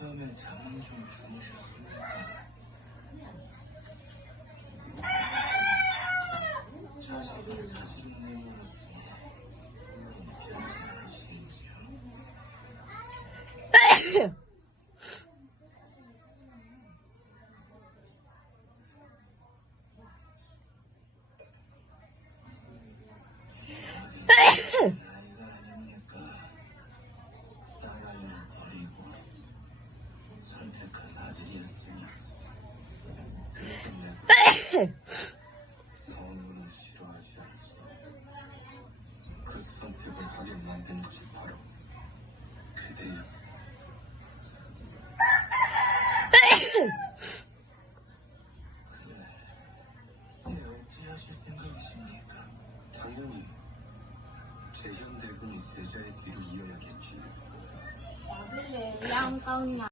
밤에 잠 좀 주무셨습니까? 사실은 내놓았습니다. 물론 기억하시겠지요? 나이가 아닙니까? 딸아이를 버리고 선택한 아들이었으니 그래서 내가 서운으로 싫어하지 않소. 그 선택을 하게 만든 것이 바로 그대였어. 그래, 이제 어찌하실 생각이십니까? 당연히 제 현대군이 세자의 뒤를 이어야겠지. Sabi, lang taon na.